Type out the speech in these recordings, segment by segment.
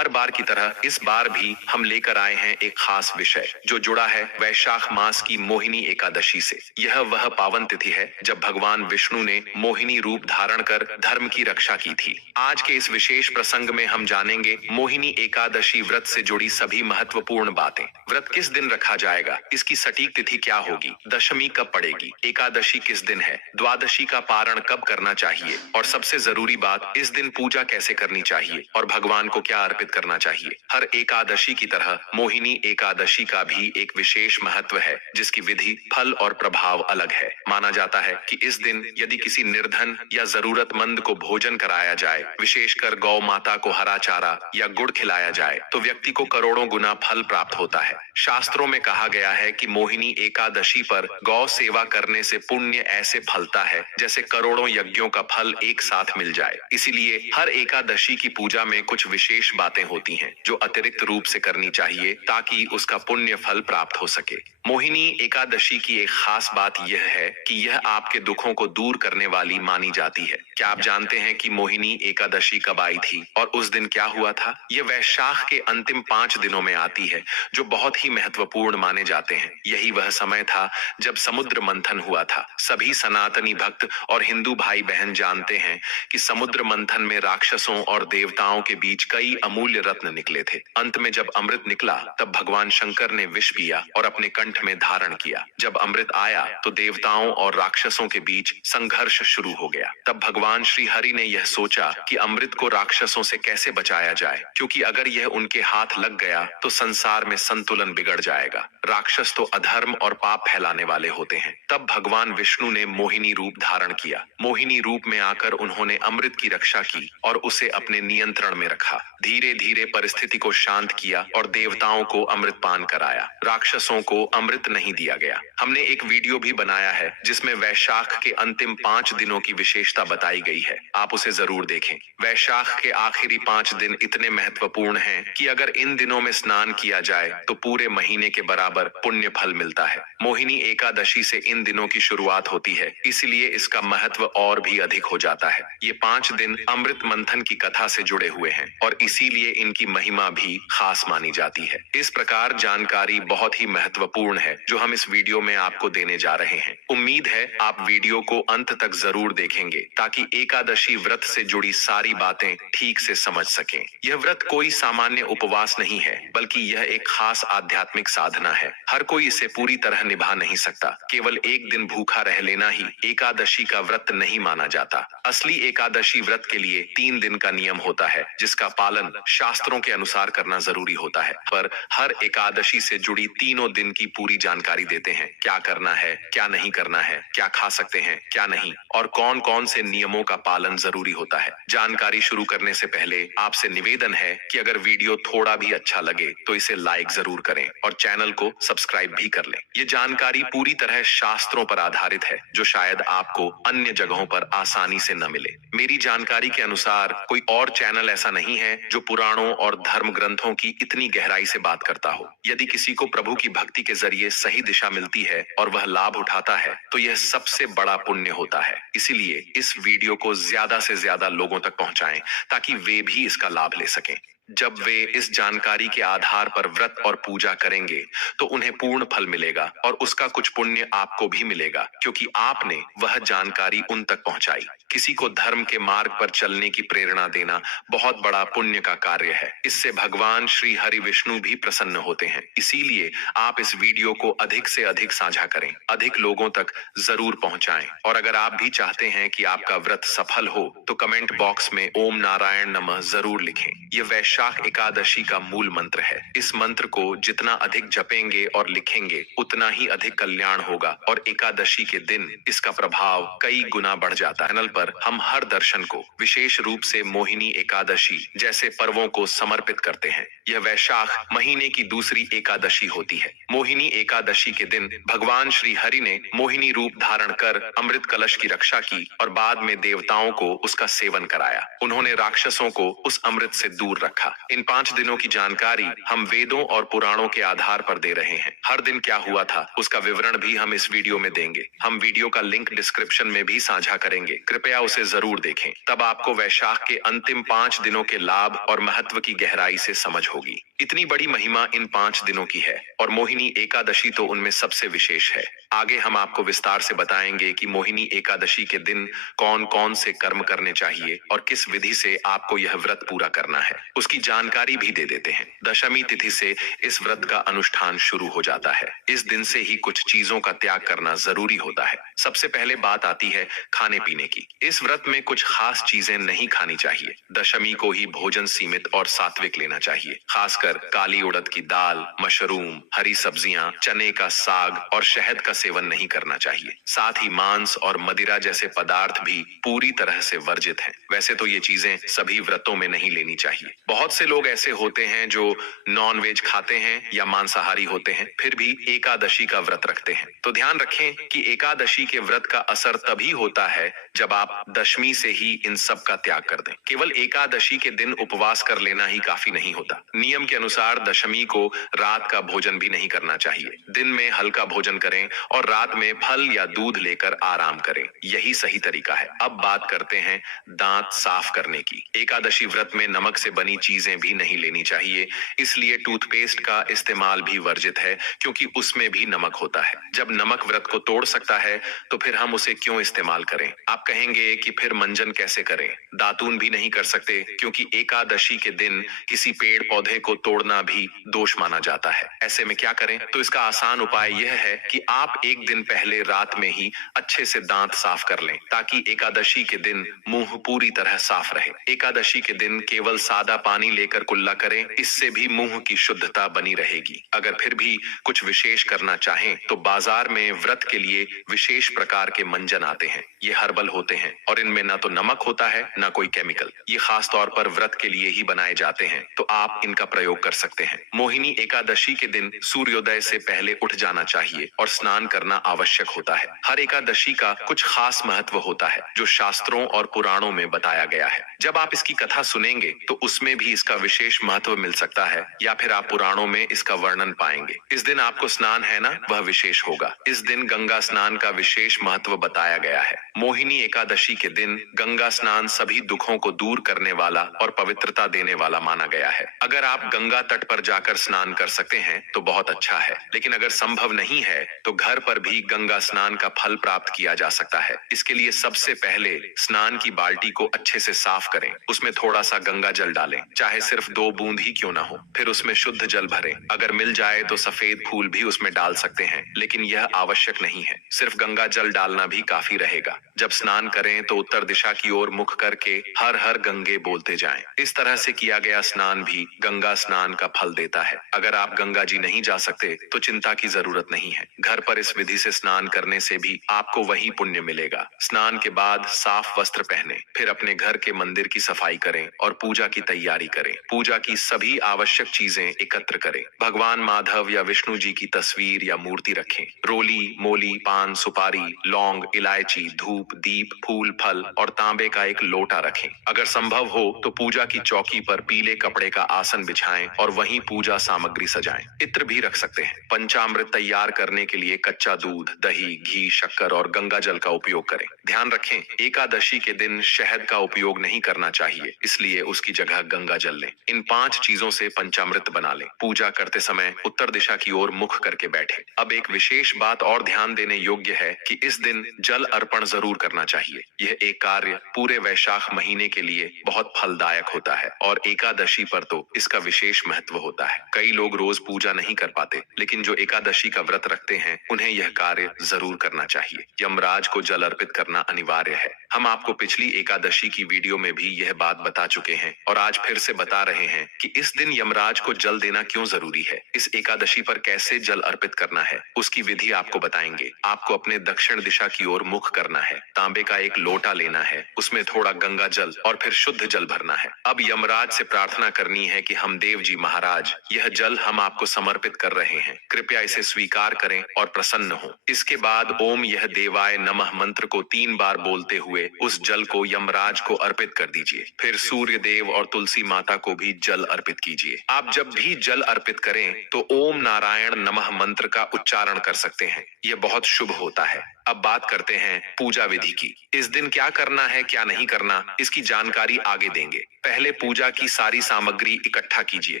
हर बार की तरह इस बार भी हम लेकर आए हैं एक खास विषय जो जुड़ा है वैशाख मास की मोहिनी एकादशी से। यह वह पावन तिथि है जब भगवान विष्णु ने मोहिनी रूप धारण कर धर्म की रक्षा की थी। आज के इस विशेष प्रसंग में हम जानेंगे मोहिनी एकादशी व्रत से जुड़ी सभी महत्वपूर्ण बातें। व्रत किस दिन रखा जाएगा, इसकी सटीक तिथि क्या होगी, दशमी कब पड़ेगी, एकादशी किस दिन है, द्वादशी का पारण कब करना चाहिए और सबसे जरूरी बात, इस दिन पूजा कैसे करनी चाहिए और भगवान को क्या अर्पित करना चाहिए। हर एकादशी की तरह मोहिनी एकादशी का भी एक विशेष महत्व है जिसकी विधि, फल और प्रभाव अलग है। माना जाता है कि इस दिन यदि किसी निर्धन या जरूरतमंद को भोजन कराया जाए, विशेषकर गौ माता को हरा चारा या गुड़ खिलाया जाए, तो व्यक्ति को करोड़ों गुना फल प्राप्त होता है। शास्त्रों में कहा गया है कि मोहिनी एकादशी पर गौ सेवा करने से पुण्य ऐसे फलता है जैसे करोड़ों यज्ञों का फल एक साथ मिल जाए। इसीलिए हर एकादशी की पूजा में कुछ विशेष बातें होती हैं जो अतिरिक्त रूप से करनी चाहिए ताकि उसका पुण्य फल प्राप्त हो सके। मोहिनी एकादशी की एक खास बात यह है कि यह आपके दुखों को दूर करने वाली मानी जाती है। क्या आप जानते हैं कि मोहिनी एकादशी कब आई थी और उस दिन क्या हुआ था? यह वैशाख के अंतिम 5 दिनों में आती है जो बहुत ही महत्वपूर्ण माने जाते हैं। यही वह समय था जब समुद्र मंथन हुआ था। सभी सनातनी भक्त और हिंदू भाई बहन जानते हैं कि समुद्र मंथन में राक्षसों और देवताओं के बीच कई अमूल्य रत्न निकले थे। अंत में जब अमृत निकला तब भगवान शंकर ने विष पिया और अपने कंठ में धारण किया। जब अमृत आया तो देवताओं और राक्षसों के बीच संघर्ष शुरू हो गया। तब भगवान श्री हरि ने यह सोचा कि अमृत को राक्षसों से कैसे बचाया जाए, क्योंकि अगर यह उनके हाथ लग गया तो संसार में संतुलन बिगड़ जाएगा। राक्षस तो अधर्म और पाप फैलाने वाले होते हैं। तब भगवान विष्णु ने मोहिनी रूप धारण किया। मोहिनी रूप में आकर उन्होंने अमृत की रक्षा की और उसे अपने नियंत्रण में रखा। धीरे धीरे परिस्थिति को शांत किया और देवताओं को अमृत पान कराया। राक्षसों को अमृत नहीं दिया गया। हमने एक वीडियो भी बनाया है जिसमें वैशाख के अंतिम 5 दिनों की विशेषता बताई गई है। आप उसे जरूर देखें। वैशाख के आखिरी 5 दिन इतने महत्वपूर्ण हैं कि अगर इन दिनों में स्नान किया जाए तो पूरे महीने के बराबर पुण्य फल मिलता है। मोहिनी एकादशी से इन दिनों की शुरुआत होती है, इसलिए इसका महत्व और भी अधिक हो जाता है। ये 5 दिन अमृत मंथन की कथा से जुड़े हुए हैं और इसीलिए इनकी महिमा भी खास मानी जाती है। इस प्रकार जानकारी बहुत ही महत्वपूर्ण है जो हम इस वीडियो में आपको देने जा रहे हैं। उम्मीद है आप वीडियो को अंत तक जरूर देखेंगे ताकि एकादशी व्रत से जुड़ी सारी बातें ठीक से समझ सकें। यह व्रत कोई सामान्य उपवास नहीं है, बल्कि यह एक खास आध्यात्मिक साधना है। हर कोई इसे पूरी तरह निभा नहीं सकता। केवल एक दिन भूखा रह लेना ही एकादशी का व्रत नहीं माना जाता। असली एकादशी व्रत के लिए 3 दिन का नियम होता है जिसका पालन शास्त्रों के अनुसार करना जरूरी होता है। पर हर एकादशी से जुड़ी तीनों दिन की पूरी जानकारी देते हैं। क्या करना है, क्या नहीं करना है, क्या खा सकते हैं, क्या नहीं, और कौन कौन से नियमों का पालन जरूरी होता है। जानकारी शुरू करने से पहले आपसे निवेदन है कि अगर वीडियो थोड़ा भी अच्छा लगे तो इसे लाइक जरूर करें और चैनल को सब्सक्राइब भी कर लें। ये जानकारी पूरी तरह शास्त्रों पर आधारित है जो शायद आपको अन्य जगहों पर आसानी से न मिले। मेरी जानकारी के अनुसार कोई और चैनल ऐसा नहीं है जो पुराणों और धर्म ग्रंथों की इतनी गहराई से बात करता हो। यदि किसी को प्रभु की भक्ति के जरिए सही दिशा मिलती है और वह लाभ उठाता है तो यह सबसे बड़ा पुण्य होता है। इसीलिए इस वीडियो को ज्यादा से ज्यादा लोगों तक पहुंचाएं ताकि वे भी इसका लाभ ले सकें। जब वे इस जानकारी के आधार पर व्रत और पूजा करेंगे तो उन्हें पूर्ण फल मिलेगा और उसका कुछ पुण्य आपको भी मिलेगा, क्योंकि आपने वह जानकारी उन तक पहुंचाई। किसी को धर्म के मार्ग पर चलने की प्रेरणा देना बहुत बड़ा पुण्य का कार्य है। इससे भगवान श्री हरि विष्णु भी प्रसन्न होते हैं। इसीलिए आप इस वीडियो को अधिक से अधिक साझा करें, अधिक लोगों तक जरूर पहुंचाएं। और अगर आप भी चाहते हैं कि आपका व्रत सफल हो तो कमेंट बॉक्स में ओम नारायण नमः जरूर लिखें। यह वैशाख एकादशी का मूल मंत्र है। इस मंत्र को जितना अधिक जपेंगे और लिखेंगे उतना ही अधिक कल्याण होगा और एकादशी के दिन इसका प्रभाव कई गुना बढ़ जाता है। चैनल पर हम हर दर्शन को, विशेष रूप से मोहिनी एकादशी जैसे पर्वों को समर्पित करते हैं। यह वैशाख महीने की दूसरी एकादशी होती है। मोहिनी एकादशी के दिन भगवान श्री हरि ने मोहिनी रूप धारण कर अमृत कलश की रक्षा की और बाद में देवताओं को उसका सेवन कराया। उन्होंने राक्षसों को उस अमृत से दूर रखा। देखा। इन 5 दिनों की जानकारी हम वेदों और पुराणों के आधार पर दे रहे हैं। हर दिन क्या हुआ था उसका विवरण भी हम इस वीडियो में देंगे। हम वीडियो का लिंक डिस्क्रिप्शन में भी साझा करेंगे, कृपया उसे जरूर देखें। तब आपको वैशाख के अंतिम 5 दिनों के लाभ और महत्व की गहराई से समझ होगी। इतनी बड़ी महिमा इन 5 दिनों की है और मोहिनी एकादशी तो उनमें सबसे विशेष है। आगे हम आपको विस्तार से बताएंगे कि मोहिनी एकादशी के दिन कौन कौन से कर्म करने चाहिए और किस विधि से आपको यह व्रत पूरा करना है, उसकी जानकारी भी दे देते हैं। दशमी तिथि से इस व्रत का अनुष्ठान शुरू हो जाता है। इस दिन से ही कुछ चीजों का त्याग करना जरूरी होता है। सबसे पहले बात आती है खाने पीने की। इस व्रत में कुछ खास चीजें नहीं खानी चाहिए। दशमी को ही भोजन सीमित और सात्विक लेना चाहिए। खासकर काली उड़द की दाल, मशरूम, हरी सब्जियां, चने का साग और शहद का सेवन नहीं करना चाहिए। साथ ही मांस और मदिरा जैसे पदार्थ भी पूरी तरह से वर्जित हैं। वैसे तो ये चीजें सभी व्रतों में नहीं लेनी चाहिए। बहुत से लोग ऐसे होते हैं जो नॉन वेज खाते हैं या मांसाहारी होते हैं, फिर भी एकादशी का व्रत रखते हैं। तो ध्यान रखें कि एकादशी के व्रत का असर तभी होता है जब आप दशमी से ही इन सब का त्याग कर दें। केवल एकादशी के दिन उपवास कर लेना ही काफी नहीं होता। नियम के अनुसार दशमी को रात का भोजन भी नहीं करना चाहिए। दिन में हल्का भोजन करें और रात में फल या दूध लेकर आराम करें, यही सही तरीका है। अब बात करते हैं दांत साफ करने की। एकादशी व्रत में नमक से बनी चीजें भी नहीं लेनी चाहिए, इसलिए टूथपेस्ट का इस्तेमाल भी वर्जित है, क्योंकि उसमें भी नमक होता है। जब नमक व्रत को तोड़ सकता है तो फिर हम उसे क्यों इस्तेमाल करें? आप कहेंगे कि फिर मंजन कैसे करें? दातून भी नहीं कर सकते, क्योंकि एकादशी के दिन किसी पेड़ पौधे को तोड़ना भी दोष माना जाता है। ऐसे में क्या करें? तो इसका आसान उपाय यह है कि आप एक दिन पहले रात में ही अच्छे से दांत साफ कर लें, ताकि एकादशी के दिन मुंह पूरी तरह साफ रहे। एकादशी के दिन केवल सादा पानी लेकर कुल्ला करें, इससे भी मुंह की शुद्धता बनी रहेगी। अगर फिर भी कुछ विशेष करना चाहें तो बाजार में व्रत के लिए विशेष प्रकार के मंजन आते हैं। ये हर्बल होते हैं और इनमें ना तो नमक होता है ना कोई केमिकल। ये खास तौर पर व्रत के लिए ही बनाए जाते हैं, तो आप इनका प्रयोग कर सकते हैं। मोहिनी एकादशी के दिन सूर्योदय से पहले उठ जाना चाहिए और स्नान करना आवश्यक होता है। हर एकादशी का कुछ खास महत्व होता है जो शास्त्रों और पुराणों में बताया गया है। जब आप इसकी कथा सुनेंगे तो उसमें भी इसका विशेष महत्व मिल सकता है, या फिर आप पुराणों में इसका वर्णन पाएंगे। इस दिन आपको स्नान है ना, वह विशेष होगा। इस दिन गंगा स्नान का विशेष महत्व बताया गया है। मोहिनी एकादशी के दिन गंगा स्नान सभी दुखों को दूर करने वाला और पवित्रता देने वाला माना गया है। अगर आप गंगा तट पर जाकर स्नान कर सकते हैं तो बहुत अच्छा है, लेकिन अगर संभव नहीं है तो घर पर भी गंगा स्नान का फल प्राप्त किया जा सकता है। इसके लिए सबसे पहले स्नान की बाल्टी को अच्छे से साफ करें, उसमें थोड़ा सा गंगा जल डालें, चाहे सिर्फ 2 बूंद ही क्यों ना हो। फिर उसमें शुद्ध जल भरें। अगर मिल जाए तो सफेद फूल भी उसमें डाल सकते हैं, लेकिन यह आवश्यक नहीं है। सिर्फ गंगा जल डालना भी काफी रहेगा। जब स्नान करें तो उत्तर दिशा की ओर मुख करके हर हर गंगे बोलते जाएं। इस तरह से किया गया स्नान भी गंगा स्नान का फल देता है। अगर आप गंगा जी नहीं जा सकते तो चिंता की जरूरत नहीं है। घर पर इस विधि से स्नान करने से भी आपको वही पुण्य मिलेगा। स्नान के बाद साफ वस्त्र पहने, फिर अपने घर के मंदिर की सफाई करें और पूजा की तैयारी करें। पूजा की सभी आवश्यक चीजें एकत्र करें। भगवान माधव या विष्णु जी की तस्वीर या मूर्ति रखें। रोली, मोली, पान, सुपारी, लौंग, इलायची, धूप, दीप, फूल, फल और तांबे का एक लोटा रखें। अगर संभव हो तो पूजा की चौकी पर पीले कपड़े का आसन बिछाएं और वहीं पूजा सामग्री सजाएं। इत्र भी रख सकते हैं। पंचामृत तैयार करने के लिए कच्चा दूध, दही, घी, शक्कर और गंगा जल का उपयोग करें। ध्यान रखें, एकादशी के दिन शहद का उपयोग नहीं करना चाहिए, इसलिए उसकी जगह गंगा जल लें। इन 5 चीजों से पंचामृत बना लें। पूजा करते समय उत्तर दिशा की ओर मुख करके बैठे। अब एक विशेष बात और ध्यान देने योग्य है कि इस दिन जल अर्पण जरूर करना चाहिए। यह एक कार्य पूरे वैशाख महीने के लिए बहुत फलदायक होता है और एकादशी पर तो इसका विशेष महत्व होता है। कई लोग रोज पूजा नहीं कर पाते, लेकिन जो एकादशी का व्रत रखते हैं उन्हें यह कार्य जरूर करना चाहिए। यमराज को जल अर्पित करना अनिवार्य है। हम आपको पिछली एकादशी की वीडियो में भी यह बात बता चुके हैं और आज फिर से बता रहे हैं कि इस दिन यमराज को जल देना क्यों जरूरी है। इस एकादशी पर कैसे जल अर्पित करना है उसकी विधि आपको बताएंगे। आपको अपने दक्षिण दिशा की ओर मुख करना है। तांबे का एक लोटा लेना है, उसमें थोड़ा गंगा जल और फिर शुद्ध जल भरना है। अब यमराज से प्रार्थना करनी है कि हम देव जी महाराज, यह जल हम आपको समर्पित कर रहे हैं, कृपया इसे स्वीकार करें और प्रसन्न हो। इसके बाद ओम यह देवाय नमः मंत्र को 3 बार बोलते हुए उस जल को यमराज को अर्पित कर दीजिए। फिर सूर्य देव और तुलसी माता को भी जल अर्पित कीजिए। आप जब भी जल अर्पित करें तो ओम नारायण नमः मंत्र का उच्चारण कर सकते हैं। यह बहुत शुभ होता है। अब बात करते हैं पूजा विधि की। इस दिन क्या करना है क्या नहीं करना, इसकी जानकारी आगे देंगे। पहले पूजा की सारी सामग्री इकट्ठा कीजिए।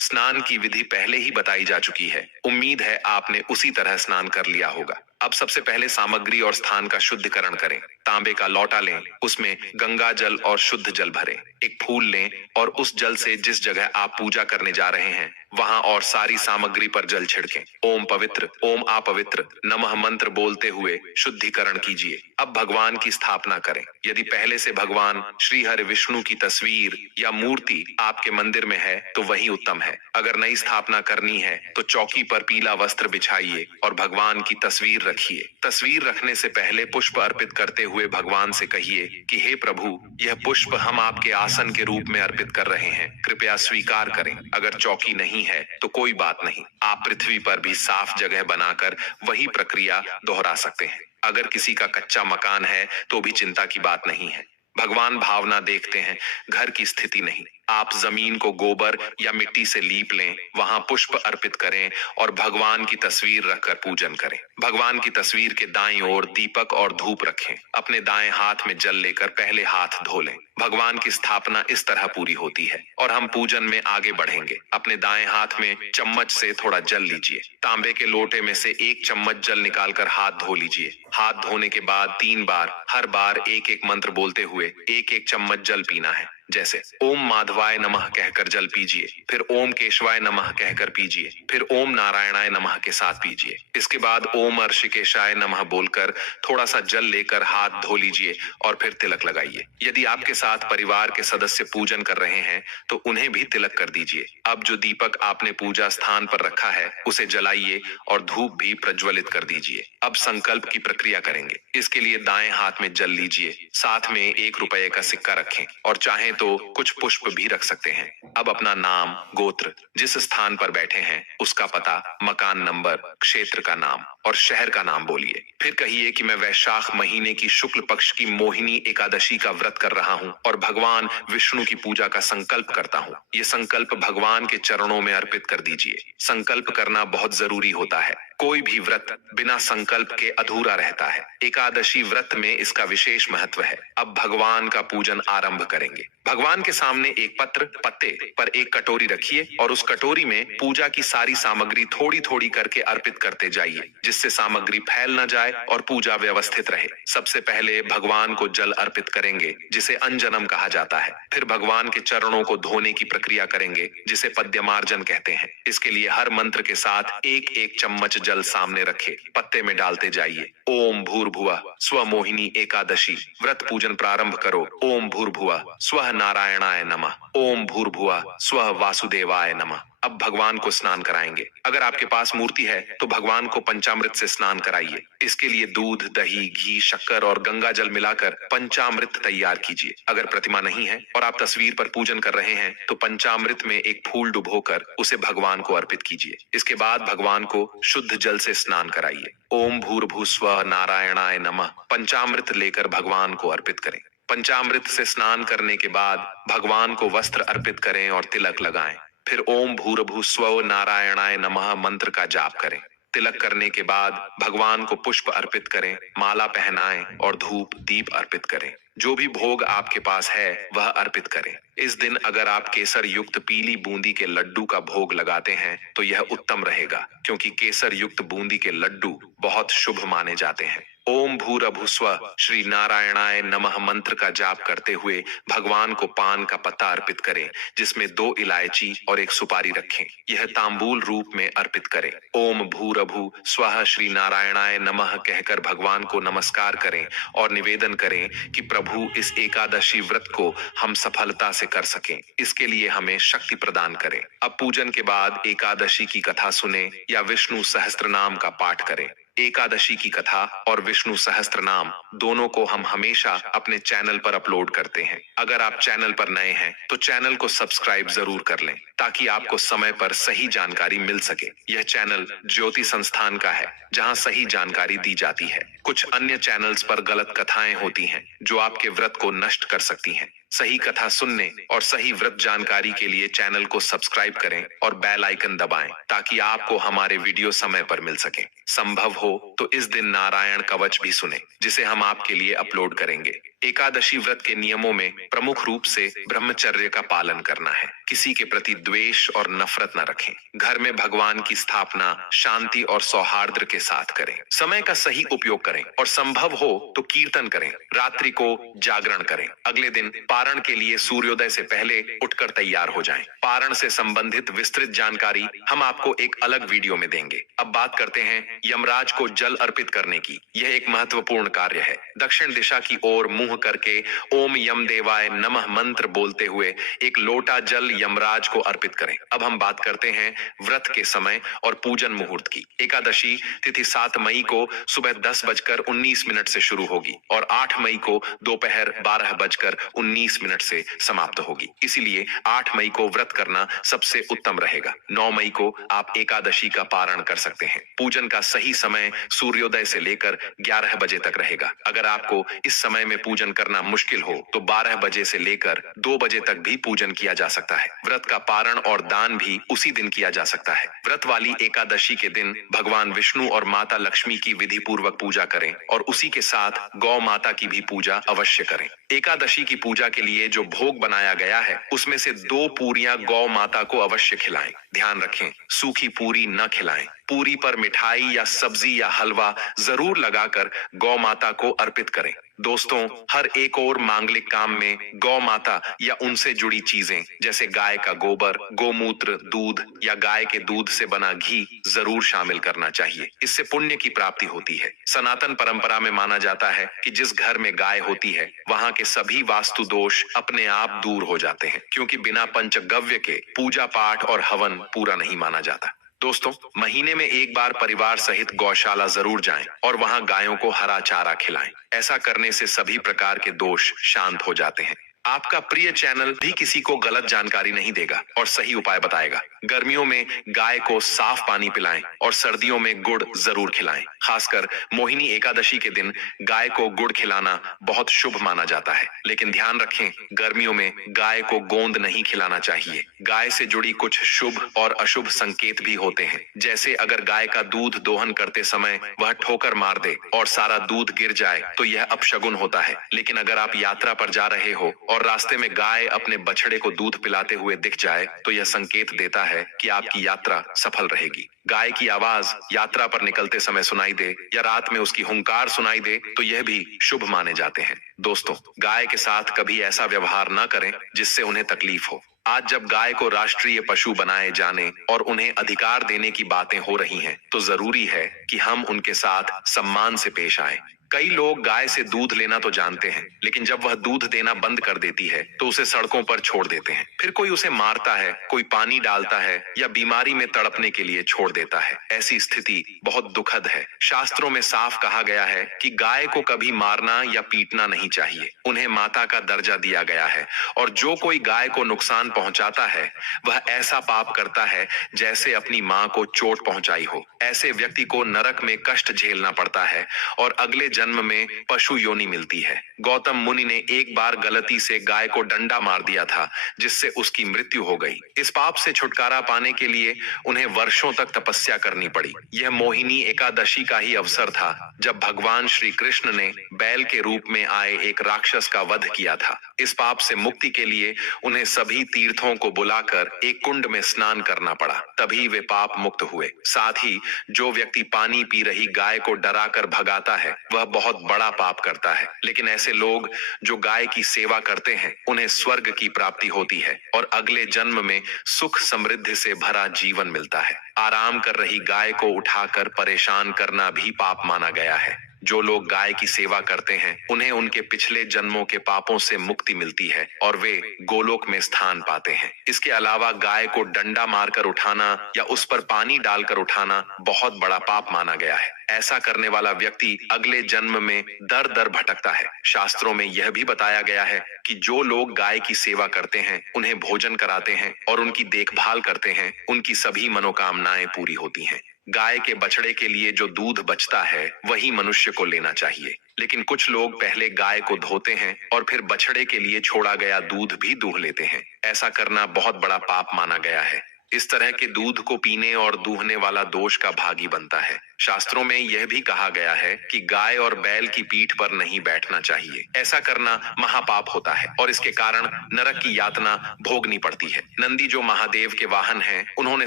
स्नान की विधि पहले ही बताई जा चुकी है। उम्मीद है आपने उसी तरह स्नान कर लिया होगा। अब सबसे पहले सामग्री और स्थान का शुद्धिकरण करें। तांबे का लोटा लें, उसमें गंगा जल और शुद्ध जल भरें। एक फूल लें और उस जल से जिस जगह आप पूजा करने जा रहे हैं वहां और सारी सामग्री पर जल छिड़कें। ओम पवित्र, ओम अपवित्र नमः मंत्र बोलते हुए शुद्धिकरण कीजिए। अब भगवान की स्थापना करें। यदि पहले से भगवान श्री हरि विष्णु की तस्वीर या मूर्ति आपके मंदिर में है तो वही उत्तम है। अगर नई स्थापना करनी है तो चौकी पर पीला वस्त्र बिछाइए और भगवान की तस्वीर रखिए। तस्वीर रखने से पहले पुष्प अर्पित करते हुए भगवान से कहिए कि हे प्रभु, यह पुष्प हम आपके आसन के रूप में अर्पित कर रहे हैं, कृपया स्वीकार करें। अगर चौकी नहीं है तो कोई बात नहीं, आप पृथ्वी पर भी साफ जगह बनाकर वही प्रक्रिया दोहरा सकते हैं। अगर किसी का कच्चा मकान है तो भी चिंता की बात नहीं है। भगवान भावना देखते हैं, घर की स्थिति नहीं। आप जमीन को गोबर या मिट्टी से लीप लें, वहां पुष्प अर्पित करें और भगवान की तस्वीर रखकर पूजन करें। भगवान की तस्वीर के दाईं ओर दीपक और धूप रखें। अपने दाएं हाथ में जल लेकर पहले हाथ धो लें। भगवान की स्थापना इस तरह पूरी होती है और हम पूजन में आगे बढ़ेंगे। अपने दाएं हाथ में चम्मच से थोड़ा जल लीजिए। तांबे के लोटे में से 1 चम्मच जल निकालकर हाथ धो लीजिए। हाथ धोने के बाद 3 बार, हर बार एक एक मंत्र बोलते हुए 1-1 चम्मच जल पीना है। जैसे ओम माधवाय नमः कहकर जल पीजिए, फिर ओम केशवाय नमः कहकर पीजिए, फिर ओम नारायणाय नमः के साथ पीजिए। इसके बाद ओम ऋषिकेशाय नमः बोलकर थोड़ा सा जल लेकर हाथ धो लीजिए और फिर तिलक लगाइए। यदि आपके साथ परिवार के सदस्य पूजन कर रहे हैं तो उन्हें भी तिलक कर दीजिए। अब जो दीपक आपने पूजा स्थान पर रखा है उसे जलाइए और धूप भी प्रज्वलित कर दीजिए। अब संकल्प की प्रक्रिया करेंगे। इसके लिए दाएं हाथ में जल लीजिए, साथ में 1 रुपए का सिक्का रखें और चाहें तो कुछ पुष्प भी रख सकते हैं। अब अपना नाम, गोत्र, जिस स्थान पर बैठे हैं उसका पता, मकान नंबर, क्षेत्र का नाम और शहर का नाम बोलिए। फिर कहिए कि मैं वैशाख महीने की शुक्ल पक्ष की मोहिनी एकादशी का व्रत कर रहा हूँ और भगवान विष्णु की पूजा का संकल्प करता हूँ। ये संकल्प भगवान के चरणों में अर्पित कर दीजिए। संकल्प करना बहुत जरूरी होता है। कोई भी व्रत बिना संकल्प के अधूरा रहता है। एकादशी व्रत में इसका विशेष महत्व है। अब भगवान का पूजन आरंभ करेंगे। भगवान के सामने एक पत्ते पर एक कटोरी रखिए और उस कटोरी में पूजा की सारी सामग्री थोड़ी थोड़ी करके अर्पित करते जाइए, जिससे सामग्री फैल न जाए और पूजा व्यवस्थित रहे। सबसे पहले भगवान को जल अर्पित करेंगे, जिसे अंजनम कहा जाता है। फिर भगवान के चरणों को धोने की प्रक्रिया करेंगे, जिसे पद्यमार्जन कहते हैं। इसके लिए हर मंत्र के साथ 1-1 चम्मच जल सामने रखे पत्ते में डालते जाइए। ओम भूर्भुवः स्व मोहिनी एकादशी व्रत पूजन प्रारंभ करो। ओम भूर्भुवः स्वः नारायणाय नमः। ओम भूर्भुवः स्वः वासुदेवाय नमः। अब भगवान को स्नान कराएंगे। अगर आपके पास मूर्ति है तो भगवान को पंचामृत से स्नान कराइए। इसके लिए दूध, दही, घी, शक्कर और गंगा जल मिलाकर पंचामृत तैयार कीजिए। अगर प्रतिमा नहीं है और आप तस्वीर पर पूजन कर रहे हैं तो पंचामृत में एक फूल डुबोकर उसे भगवान को अर्पित कीजिए। इसके बाद भगवान को शुद्ध जल से स्नान कराइए। ओम भूर्भुवः नारायणाय नमः पंचामृत लेकर भगवान को अर्पित करें। पंचामृत से स्नान करने के बाद भगवान को वस्त्र अर्पित करें और तिलक लगाएं। फिर ओम भूर्भुवः नारायणाय नमः मंत्र का जाप करें। तिलक करने के बाद भगवान को पुष्प अर्पित करें, माला पहनाएं और धूप दीप अर्पित करें। जो भी भोग आपके पास है वह अर्पित करें। इस दिन अगर आप केसर युक्त पीली बूंदी के लड्डू का भोग लगाते हैं तो यह उत्तम रहेगा, क्योंकि केसर युक्त बूंदी के लड्डू बहुत शुभ माने जाते हैं। ओम भूर्भुवः श्री नारायणाय नमः मंत्र का जाप करते हुए भगवान को पान का पत्ता अर्पित करें, जिसमें 2 इलायची और 1 सुपारी रखें। यह तांबूल रूप में अर्पित करें। ओम भूर्भुवः स्वः श्री नारायणाय नमः कहकर भगवान को नमस्कार करें और निवेदन करें कि प्रभु इस एकादशी व्रत को हम सफलता से कर सकें। इसके लिए हमें शक्ति प्रदान करें। अब पूजन के बाद एकादशी की कथा सुने या विष्णु सहस्त्र नाम का पाठ करें। एकादशी की कथा और विष्णु सहस्त्र नाम दोनों को हम हमेशा अपने चैनल पर अपलोड करते हैं। अगर आप चैनल पर नए हैं तो चैनल को सब्सक्राइब जरूर कर लें ताकि आपको समय पर सही जानकारी मिल सके। यह चैनल ज्योति संस्थान का है, जहां सही जानकारी दी जाती है। कुछ अन्य चैनल्स पर गलत कथाएं होती हैं, जो आपके व्रत को नष्ट कर सकती हैं। सही कथा सुनने और सही व्रत जानकारी के लिए चैनल को सब्सक्राइब करें और बेल आइकन दबाएं, ताकि आपको हमारे वीडियो समय पर मिल सके। संभव हो तो इस दिन नारायण कवच भी सुने, जिसे हम आपके लिए अपलोड करेंगे। एकादशी व्रत के नियमों में प्रमुख रूप से ब्रह्मचर्य का पालन करना है। किसी के प्रति द्वेष और नफरत न रखें। घर में भगवान की स्थापना शांति और सौहार्द के साथ करें। समय का सही उपयोग करें और संभव हो तो कीर्तन करें। रात्रि को जागरण करें। अगले दिन पारण के लिए सूर्योदय से पहले उठकर तैयार हो जाएं। पारण से संबंधित विस्तृत जानकारी हम आपको एक अलग वीडियो में देंगे। अब बात करते हैं यमराज को जल अर्पित करने की। यह एक महत्वपूर्ण कार्य है। दक्षिण दिशा की ओर मुंह करके ओम यम देवाय नमः मंत्र बोलते हुए एक लोटा जल यमराज को अर्पित करें। अब हम बात करते हैं व्रत के समय और पूजन मुहूर्त की। एकादशी तिथि 7 मई को सुबह 10:19 से शुरू होगी और 8 मई को दोपहर 12:19 से समाप्त होगी। इसीलिए 8 मई को व्रत करना सबसे उत्तम रहेगा। 9 मई को आप एकादशी का पारण कर सकते हैं। पूजन का सही समय सूर्योदय से लेकर 11 बजे तक रहेगा। अगर आपको इस समय में पूजन करना मुश्किल हो तो 12 बजे से लेकर 2 बजे तक भी पूजन किया जा सकता है। व्रत का पारण और दान भी उसी दिन किया जा सकता है। व्रत वाली एकादशी के दिन भगवान विष्णु और माता लक्ष्मी की विधि पूर्वक पूजा करें और उसी के साथ गौ माता की भी पूजा अवश्य करें। एकादशी की पूजा के लिए जो भोग बनाया गया है, उसमें से 2 पूरियां गौ माता को अवश्य खिलाएं। ध्यान रखें, सूखी पूरी न खिलाएं। पूरी पर मिठाई या सब्जी या हलवा जरूर लगाकर गौ माता को अर्पित करें। दोस्तों, हर एक और मांगलिक काम में गौ माता या उनसे जुड़ी चीजें जैसे गाय का गोबर, गोमूत्र, दूध या गाय के दूध से बना घी जरूर शामिल करना चाहिए। इससे पुण्य की प्राप्ति होती है। सनातन परंपरा में माना जाता है कि जिस घर में गाय होती है, वहां के सभी वास्तु दोष अपने आप दूर हो जाते हैं, क्योंकि बिना पंचगव्य के पूजा पाठ और हवन पूरा नहीं माना जाता। दोस्तों, महीने में एक बार परिवार सहित गौशाला जरूर जाएं और वहां गायों को हरा चारा खिलाएं। ऐसा करने से सभी प्रकार के दोष शांत हो जाते हैं। आपका प्रिय चैनल भी किसी को गलत जानकारी नहीं देगा और सही उपाय बताएगा। गर्मियों में गाय को साफ पानी पिलाएं और सर्दियों में गुड़ जरूर खिलाएं। खासकर मोहिनी एकादशी के दिन गाय को गुड़ खिलाना बहुत शुभ माना जाता है। लेकिन ध्यान रखें, गर्मियों में गाय को गोंद नहीं खिलाना चाहिए। गाय से जुड़ी कुछ शुभ और अशुभ संकेत भी होते हैं। जैसे अगर गाय का दूध दोहन करते समय वह ठोकर मार दे और सारा दूध गिर जाए तो यह अपशगुन होता है। लेकिन अगर आप यात्रा पर जा रहे हो और रास्ते में गाय अपने बछड़े को दूध पिलाते हुए दिख जाए तो यह संकेत देता है कि आपकी यात्रा सफल रहेगी। गाय की आवाज यात्रा पर निकलते समय सुनाई दे या रात में उसकी हुंकार सुनाई दे तो यह भी शुभ माने जाते हैं। दोस्तों, गाय के साथ कभी ऐसा व्यवहार न करें जिससे उन्हें तकलीफ हो। आज जब गाय को राष्ट्रीय पशु बनाए जाने और उन्हें अधिकार देने की बातें हो रही हैं, तो जरूरी है कि हम उनके साथ सम्मान से पेश आएं। कई लोग गाय से दूध लेना तो जानते हैं, लेकिन जब वह दूध देना बंद कर देती है तो उसे सड़कों पर छोड़ देते हैं। फिर कोई उसे मारता है, कोई पानी डालता है या बीमारी में तड़पने के लिए छोड़ देता है। ऐसी स्थिति बहुत दुखद है। शास्त्रों में साफ कहा गया है कि गाय को कभी मारना या पीटना नहीं चाहिए। उन्हें माता का दर्जा दिया गया है और जो कोई गाय को नुकसान पहुंचाता है वह ऐसा पाप करता है जैसे अपनी माँ को चोट पहुंचाई हो। ऐसे व्यक्ति को नरक में कष्ट झेलना पड़ता है और अगले जन्म में पशु योनि मिलती है। गौतम मुनि ने एक बार गलती से गाय को डंडा मार दिया था, जिससे उसकी मृत्यु हो गई। इस पाप से छुटकारा पाने के लिए उन्हें वर्षों तक तपस्या करनी पड़ी। यह मोहिनी एकादशी का ही अवसर था जब भगवान श्री कृष्ण ने बैल के रूप में आए एक राक्षस का वध किया था। इस पाप से मुक्ति के लिए उन्हें सभी तीर्थों को बुलाकर एक कुंड में स्नान करना पड़ा, तभी वे पाप मुक्त हुए। साथ ही जो व्यक्ति पानी पी रही गाय को डराकर भगाता है वह बहुत बड़ा पाप करता है। लेकिन ऐसे लोग जो गाय की सेवा करते हैं उन्हें स्वर्ग की प्राप्ति होती है और अगले जन्म में सुख समृद्धि से भरा जीवन मिलता है। आराम कर रही गाय को उठाकर परेशान करना भी पाप माना गया है। जो लोग गाय की सेवा करते हैं उन्हें उनके पिछले जन्मों के पापों से मुक्ति मिलती है और वे गोलोक में स्थान पाते हैं। इसके अलावा गाय को डंडा मारकर उठाना या उस पर पानी डालकर उठाना बहुत बड़ा पाप माना गया है। ऐसा करने वाला व्यक्ति अगले जन्म में दर दर भटकता है। शास्त्रों में यह भी बताया गया है कि जो लोग गाय की सेवा करते हैं, उन्हें भोजन कराते हैं और उनकी देखभाल करते हैं, उनकी सभी मनोकामनाएं पूरी होती हैं। गाय के बछड़े के लिए जो दूध बचता है वही मनुष्य को लेना चाहिए, लेकिन कुछ लोग पहले गाय को धोते हैं और फिर बछड़े के लिए छोड़ा गया दूध भी दूह लेते हैं। ऐसा करना बहुत बड़ा पाप माना गया है। इस तरह के दूध को पीने और दूहने वाला दोष का भागी बनता है। शास्त्रों में यह भी कहा गया है कि गाय और बैल की पीठ पर नहीं बैठना चाहिए। ऐसा करना महापाप होता है और इसके कारण नरक की यातना भोगनी पड़ती है। नंदी जो महादेव के वाहन हैं, उन्होंने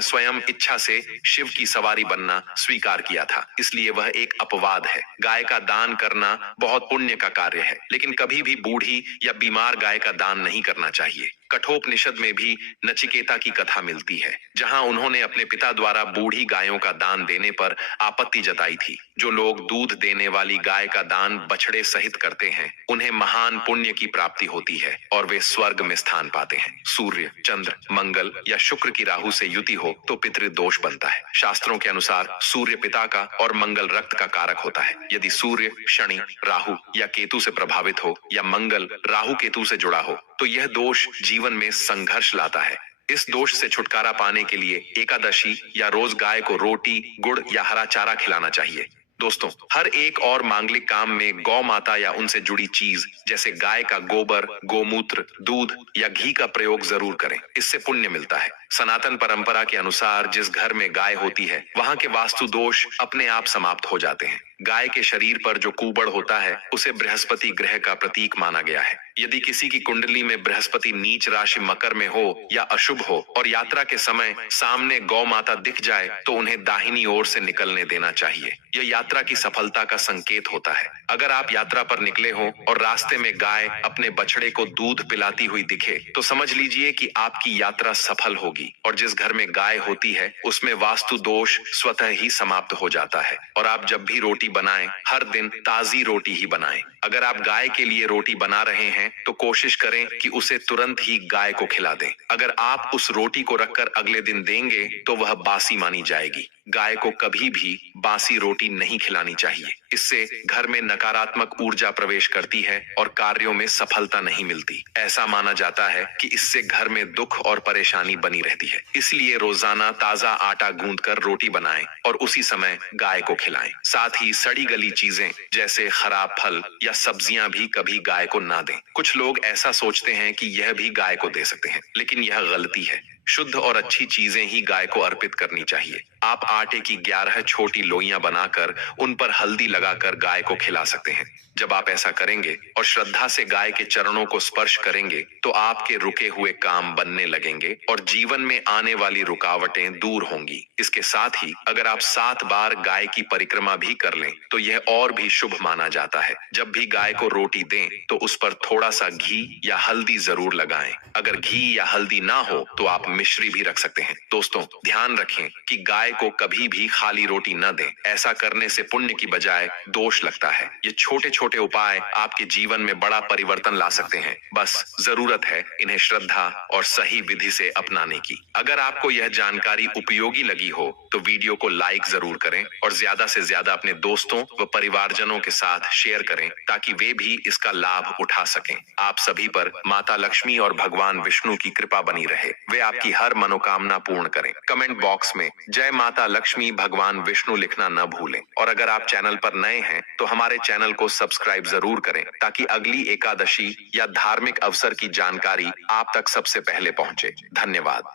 स्वयं इच्छा से शिव की सवारी बनना स्वीकार किया था, इसलिए वह एक अपवाद है। गाय का दान करना बहुत पुण्य का कार्य है, लेकिन कभी भी बूढ़ी या बीमार गाय का दान नहीं करना चाहिए। कठोपनिषद में भी नचिकेता की कथा मिलती है, जहां उन्होंने अपने पिता द्वारा बूढ़ी गायों का दान देने पर आपत्ति जताई थी। जो लोग दूध देने वाली गाय का दान बछड़े सहित करते हैं, उन्हें महान पुण्य की प्राप्ति होती है और वे स्वर्ग में स्थान पाते हैं। सूर्य, चंद्र, मंगल या शुक्र की राहु से युति हो तो पितृदोष बनता है। शास्त्रों के अनुसार सूर्य पिता का और मंगल रक्त का कारक होता है। यदि सूर्य शनि, राहु या केतु से प्रभावित हो या मंगल राहु केतु से जुड़ा हो तो यह दोष जीवन में संघर्ष लाता है। इस दोष से छुटकारा पाने के लिए एकादशी या रोज गाय को रोटी, गुड़ या हरा चारा खिलाना चाहिए। दोस्तों, हर एक और मांगलिक काम में गौ माता या उनसे जुड़ी चीज जैसे गाय का गोबर, गोमूत्र, दूध या घी का प्रयोग जरूर करें। इससे पुण्य मिलता है। सनातन परंपरा के अनुसार जिस घर में गाय होती है, वहां के वास्तु दोष अपने आप समाप्त हो जाते हैं। गाय के शरीर पर जो कुबड़ होता है, उसे बृहस्पति ग्रह का प्रतीक माना गया है। यदि किसी की कुंडली में बृहस्पति नीच राशि मकर में हो या अशुभ हो और यात्रा के समय सामने गौ माता दिख जाए तो उन्हें दाहिनी ओर से निकलने देना चाहिए। यह यात्रा की सफलता का संकेत होता है। अगर आप यात्रा पर निकले हो और रास्ते में गाय अपने बछड़े को दूध पिलाती हुई दिखे तो समझ लीजिए कि आपकी यात्रा सफल होगी और जिस घर में गाय होती है उसमें वास्तु दोष स्वतः ही समाप्त हो जाता है। और आप जब भी रोटी बनाएं, हर दिन ताजी रोटी ही बनाएं। अगर आप गाय के लिए रोटी बना रहे हैं तो कोशिश करें कि उसे तुरंत ही गाय को खिला दें। अगर आप उस रोटी को रखकर अगले दिन देंगे तो वह बासी मानी जाएगी। गाय को कभी भी बासी रोटी नहीं खिलानी चाहिए। इससे घर में नकारात्मक ऊर्जा प्रवेश करती है और कार्यों में सफलता नहीं मिलती। ऐसा माना जाता है कि इससे घर में दुख और परेशानी बनी रहती है। इसलिए रोजाना ताजा आटा गूंथकर रोटी बनाएं और उसी समय गाय को खिलाएं। साथ ही सड़ी गली चीजें जैसे खराब फल या सब्जियां भी कभी गाय को ना दें। कुछ लोग ऐसा सोचते हैं कि यह भी गाय को दे सकते हैं, लेकिन यह गलती है। शुद्ध और अच्छी चीजें ही गाय को अर्पित करनी चाहिए। आप आटे की 11 छोटी लोइयां बनाकर उन पर हल्दी लगाकर गाय को खिला सकते हैं। जब आप ऐसा करेंगे और श्रद्धा से गाय के चरणों को स्पर्श करेंगे तो आपके रुके हुए काम बनने लगेंगे और जीवन में आने वाली रुकावटें दूर होंगी। इसके साथ ही अगर आप 7 बार गाय की परिक्रमा भी कर लें तो यह और भी शुभ माना जाता है। जब भी गाय को रोटी दें तो उस पर थोड़ा सा घी या हल्दी जरूर लगाएं। अगर घी या हल्दी ना हो तो आप मिश्री भी रख सकते हैं। दोस्तों, ध्यान रखें कि गाय को कभी भी खाली रोटी न दें। ऐसा करने से पुण्य की बजाय दोष लगता है। ये छोटे छोटे उपाय आपके जीवन में बड़ा परिवर्तन ला सकते हैं। बस जरूरत है इन्हें श्रद्धा और सही विधि से अपनाने की। अगर आपको यह जानकारी उपयोगी लगी हो तो वीडियो को लाइक जरूर करें और ज्यादा से ज्यादा अपने दोस्तों व परिवारजनों के साथ शेयर करें ताकि वे भी इसका लाभ उठा सकें। आप सभी पर माता लक्ष्मी और भगवान विष्णु की कृपा बनी रहे। वे आपकी हर मनोकामना पूर्ण करें। कमेंट बॉक्स में जय माता लक्ष्मी भगवान विष्णु लिखना न भूलें। और अगर आप चैनल पर नए हैं तो हमारे चैनल को सब्सक्राइब जरूर करें ताकि अगली एकादशी या धार्मिक अवसर की जानकारी आप तक सबसे पहले पहुंचे। धन्यवाद।